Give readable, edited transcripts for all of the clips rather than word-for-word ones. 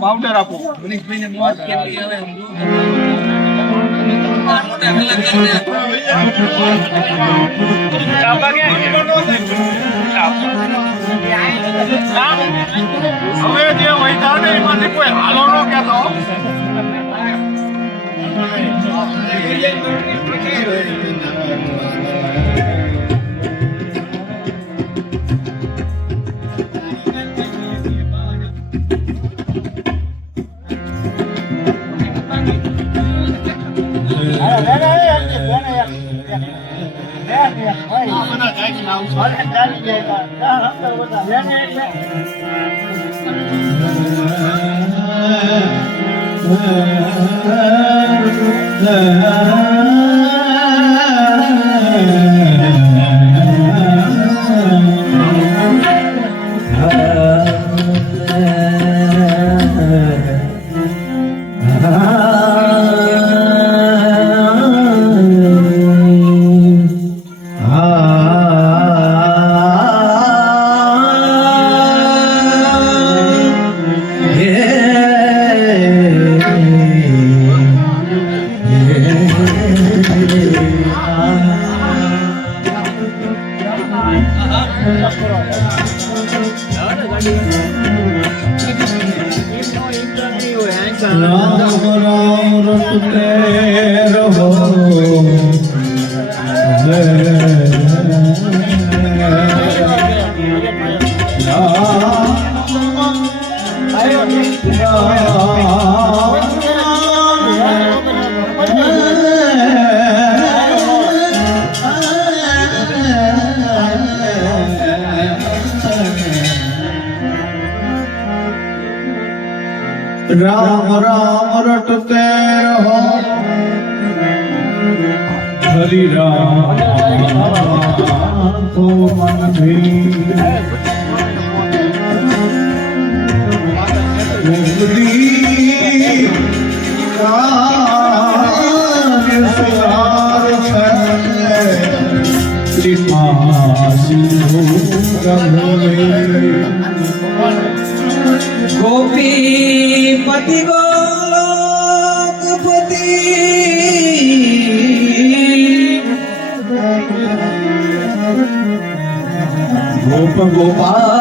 પાવડર આપો હવે જે વૈધા ને એમાંથી કોઈ હાલો ન કહેતો राम राम रटते रहो हरि राम को मन भी गोपीपति गोलोकपति गोप गोपाल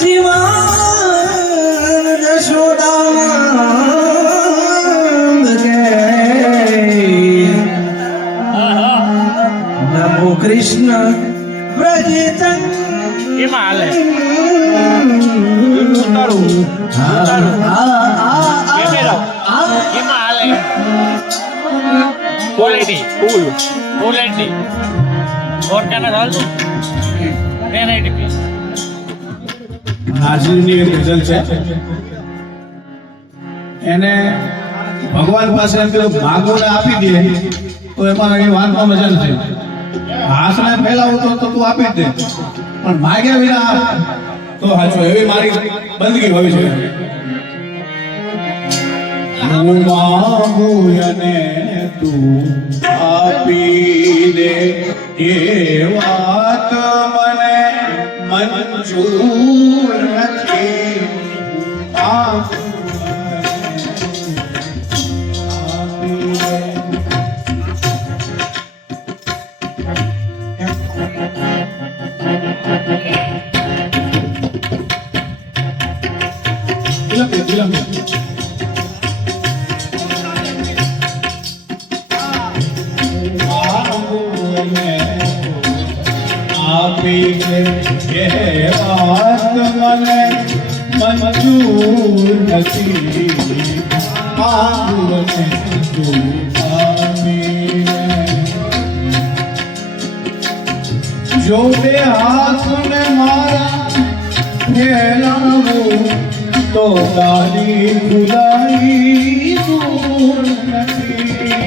जीवन यशोदा कृष्ण व्रजतन हिमालय हिमालय क्वालिटी क्वालिटी और क्या डाल दो वेराइटी पीस નાજીની એક ગઝલ છે એને ભગવાન પાસે એમ કે ભાગોને આપી દે તો એમાં એ વાતમાં મજા નથી હાસને ફેલાવું તો તું આપી દે પણ માગ્યા વિના તો હાચો એવી મારી બંદગી હોવી જોઈએ હું માંગું અને તું આપી દે એ વાત મને મંજૂર નથી મંજૂર નથી જો બે હાથને મારા ફેલાવું તો તારી ખુદાઈ દૂર નથી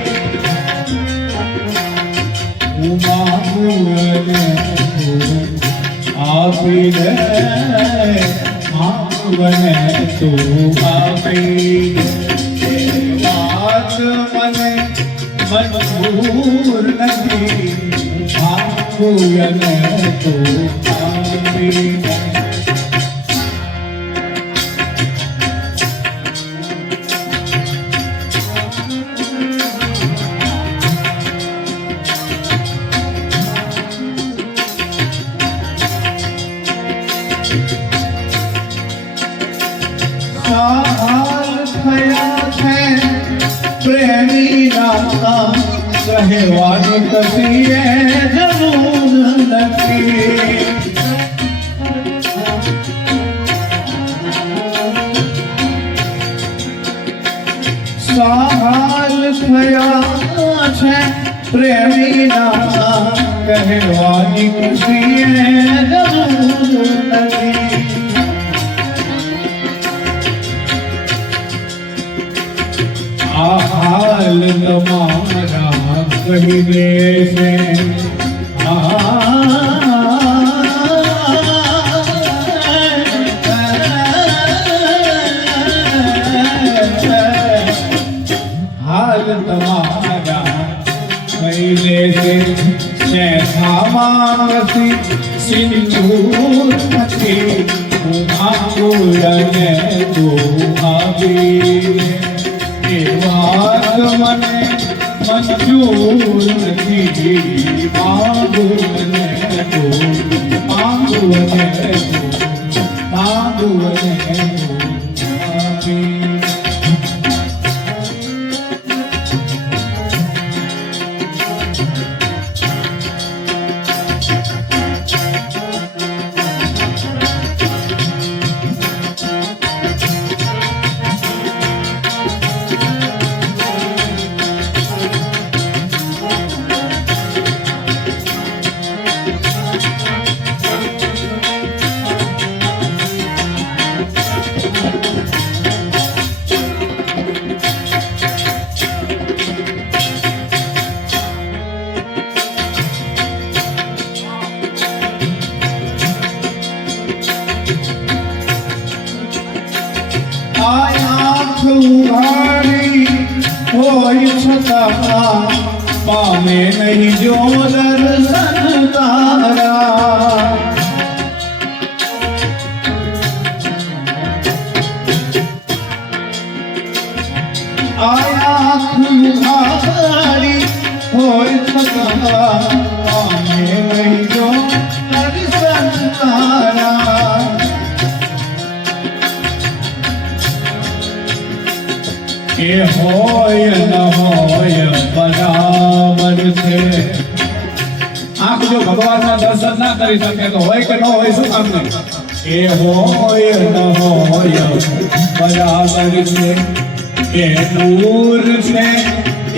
હું માગું આપી દે માંગને તું આપી દે વાત મને મંજૂર નથી માંગને તું આપી દે પ્રેમી રાતા કહેવાની કશીએ જરૂર નથી સહાલ થયા છે પ્રેમી રાતા કહેવાની કશીએ જરૂર નથી હાલ તમારા કહી દેશે હાલ તમારા કહી દેશે શેખામાં સિંદૂર નથી હું આંગુળને તું આપી વાત મને મંજૂર નથી માંગુને તું આપી હોય છતાં પામે નહીં જો દર્શન તારા આયા ખુહારી હોય છતાં પામે નહીં જો દર્શન તારા કે હોય ન હોય બરાબર છે આંખ જો ભગવાનના દર્શન ના કરી શકે તો હોય કે ન હોય શું કામ નહીં એ હોય ન હોય બરાબર છે કે નૂર છે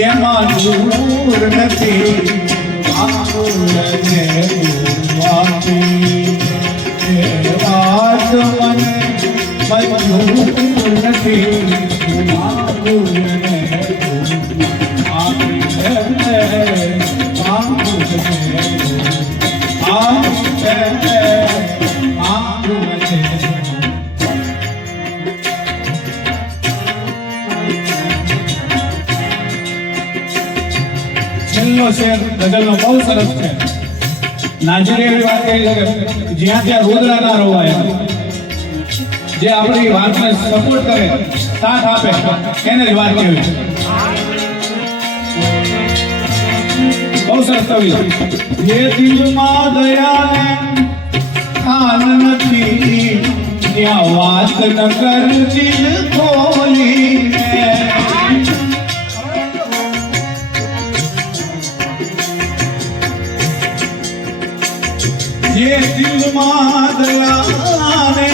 એમાં નૂર નથી આંખને આપી વાત મને મંજૂર નથી છેલ્લો શેર ગઝલનો બહુ સરસ છે નાજરી એવી વાત કરી છે કે જ્યાં ત્યાં રુદ્ર ના રોવાય જે આપણી વાતને સપોર્ટ કરે સાથ આપે એને જ વાત કેવી બહુ સરસ કવિ જે દિલમાં દયાને ખાન નથી ત્યાં વાત ન કર દિલ ખોલીને જે દિલમાં દયાને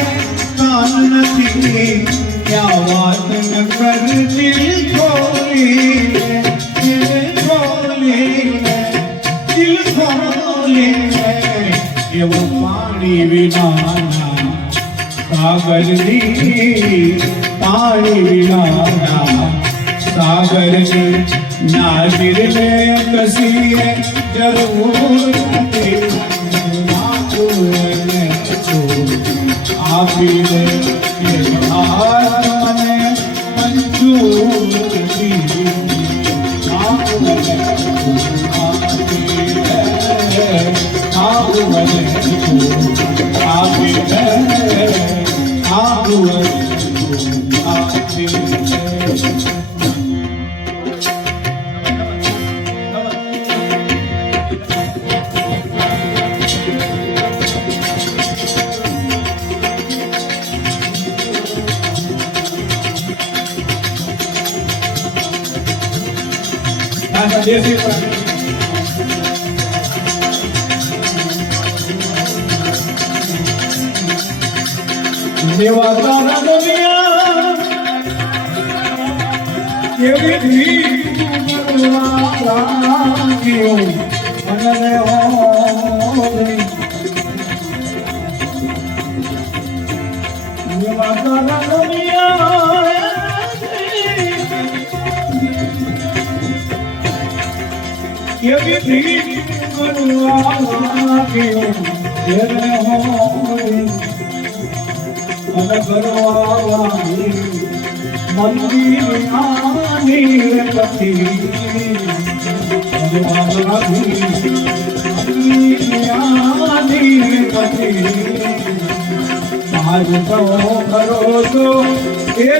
ખાન નથી ત્યાં વાત ન કર દિલ ખોલીને એવો પાણી વિનાના સાગરની પાણી વિનાના સાગરની નાદિરને કસીએ જરૂર નથી આપી દે એ મને મંજૂર દેવા તારા દુનિયા કેવી ધી લાગ્યો મને હોરી દેવા તારા દુનિયા કેવી ધી લાગ્યો મને હોરી મંદિર પતિ આજ તો કરો તો એ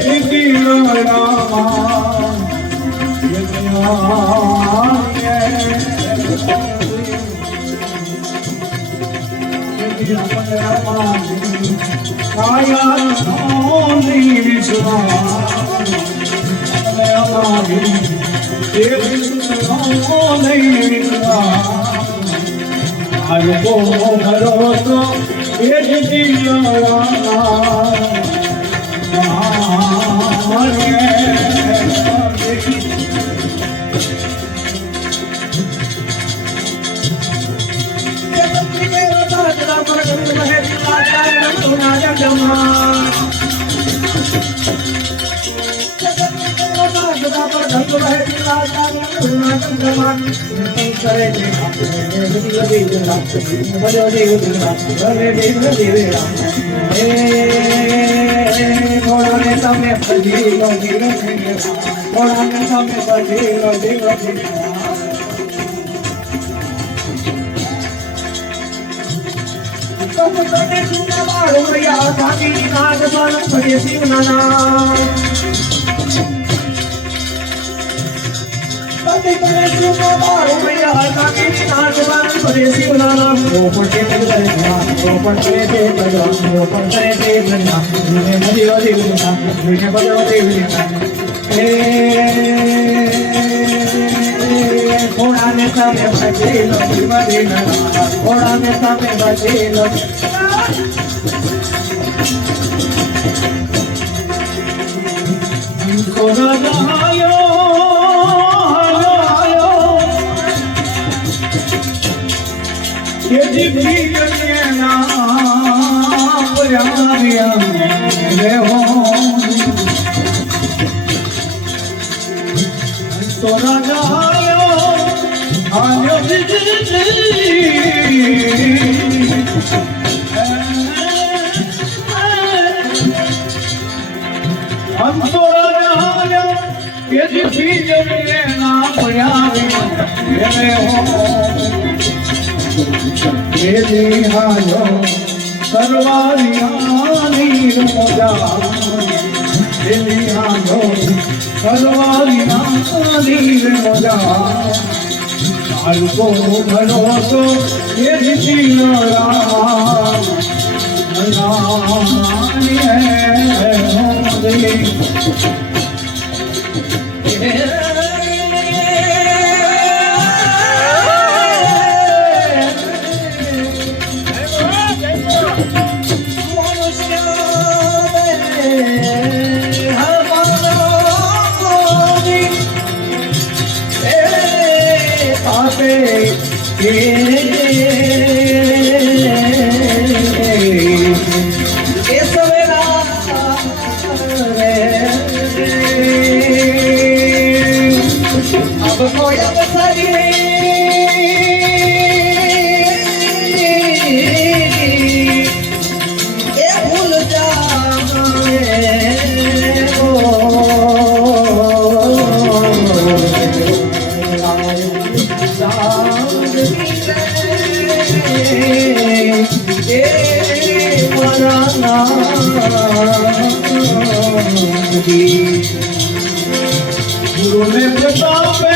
गुरु ने प्रतापे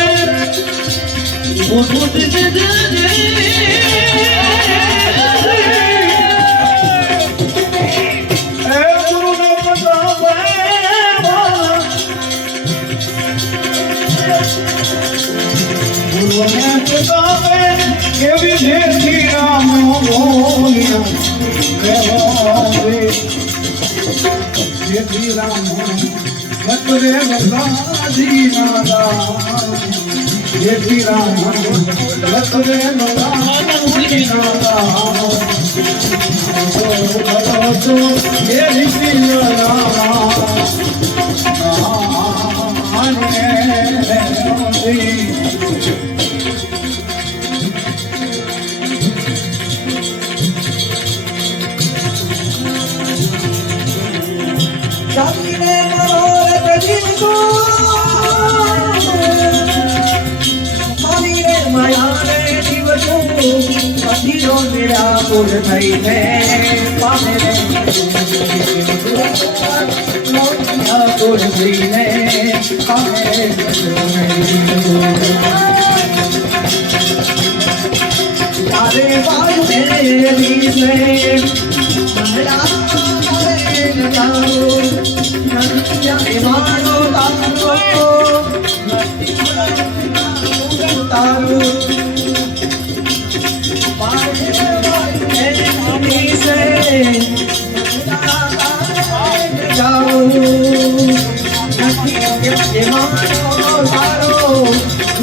केवी जय राम बोलिया जय राम भक्तरे भगवाजी नादा जय राम भक्तरे भगवाजी नादा तो ये ऋषि जाने मनोरथ जिनको हमारी रे माया रे जीव को अधीरो निराकुल थई ने पामे रे निराकुल थई ने पामे रे तारे बाजू मेरी से मंडला तारो नंदिया मानो तारो तारो पाए पानी से जाओ नंदिया मानो तारो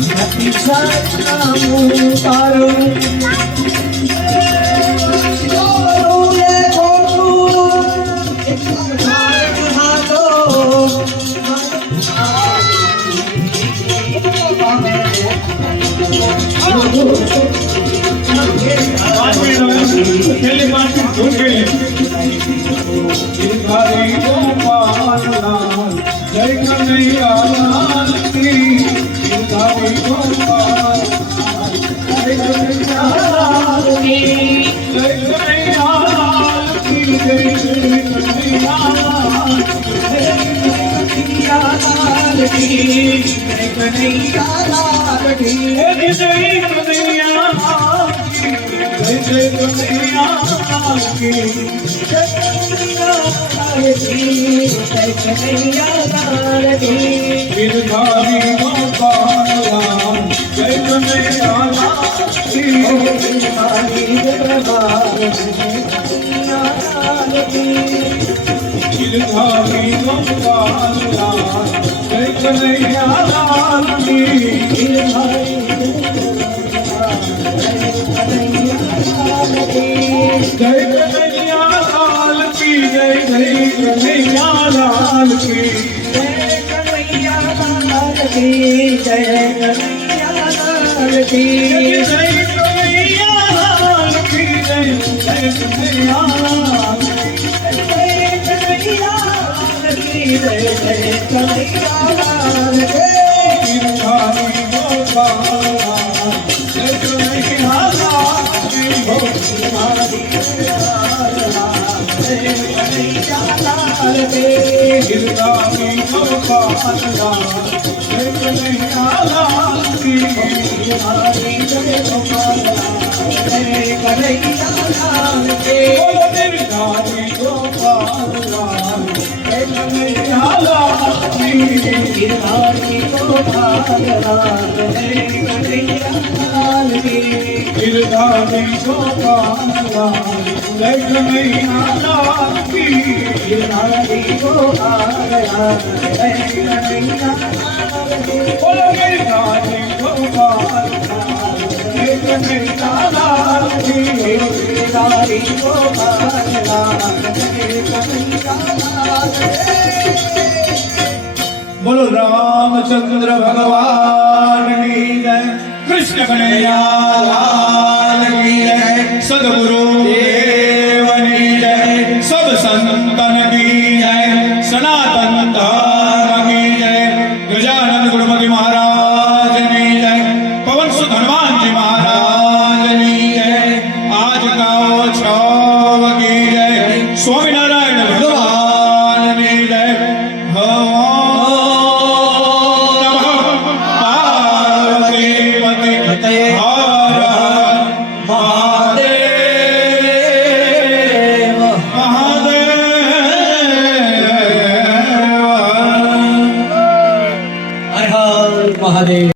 नंदिया तारो पहले बात भूल गए गिरधारी गोपाल लाल जय कन्हैया लाल की गिरधारी गोपाल जय कन्हैया लाल की जय कन्हैया लाल की जय कन्हैया लाल की जय कन्हैया लाल की जय कन्हैया लाल की जय कन्हैया लाल की जय कन्हैया लाल की गिरधारी गोपाल लाल जय कन्हैया लाल की गिरधारी गोपाल लाल की गिरधारी गोपाल लाल जय कन्हैया लाल की गिरधारी जय कन्हैया लाल की जय जय कन्हैया लाल की जय कन्हैया लाल की जय कन्हैया लाल की जय कन्हैया लाल की जय जय कन्हैया लाल की जय कन्हैया लाल की गिरधारी गोपाल लाल जय कन्हैया लाल की गिरधारी गिरधारी गोपाल लाल जय कन्हैया लाल की गिरधारी गोपाल जय कन्हैया लाल की गिरधारी गोपाल लाल जय कन्हैया लाल की गिरधारी गोपाल लाल जय कन्हैया लाल की गिरधारी गोपाल लाल जय कन्हैया लाल की गिरधारी गोपाल लाल जय कन्हैया लाल की गिरधारी गोपाल लाल जय कन्हैया लाल की गिरधारी गोपाल लाल जय कन्हैया लाल बोलो रामचंद्र भगवान की जय कृष्ण कन्हैया लाल की जय सद्गुरु देव की जय सब संतन की जय